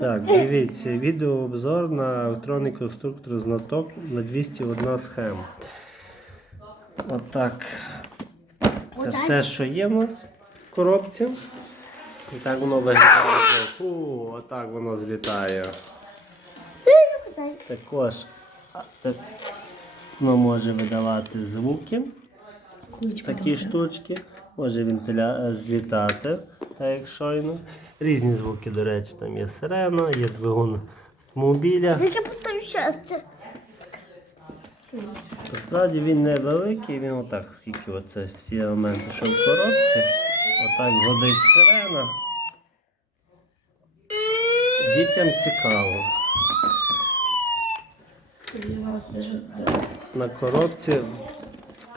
Так, дивіться, відеообзор на електронний конструктор знаток на 201 схема. Отак. Це все, що є в нас в коробці. І так воно виглядає. Фу, отак воно злітає. Також так, воно може видавати звуки. Такі штучки. Може е, злітати, так як щойно. Різні звуки, до речі, там є сирена, є двигун автомобіля. Я потім щастя. Насправді він невеликий, він отак, скільки оце всі елементи, що в коробці. Отак годить сирена. Дітям цікаво. На коробці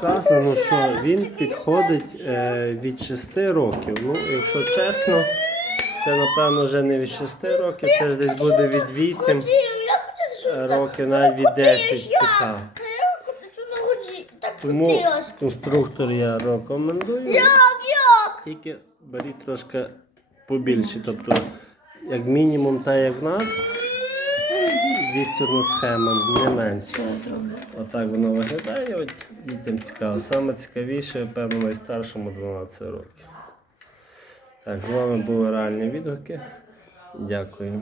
вказано, що він підходить е, від 6 років. Ну, якщо чесно, це напевно вже не від 6 років, це ж десь буде від 8 Я хочу, щоб років, навіть від 10 цікаво. Тому конструктор я рекомендую. Як? Тільки беріть трошки побільше. Тобто, як мінімум, та як в нас, 201 схема, не менше. Отак воно виглядає. От дітям цікаво. Саме цікавіше, певно, найстаршому 12 років. Так, з вами були реальні відгуки. Дякую.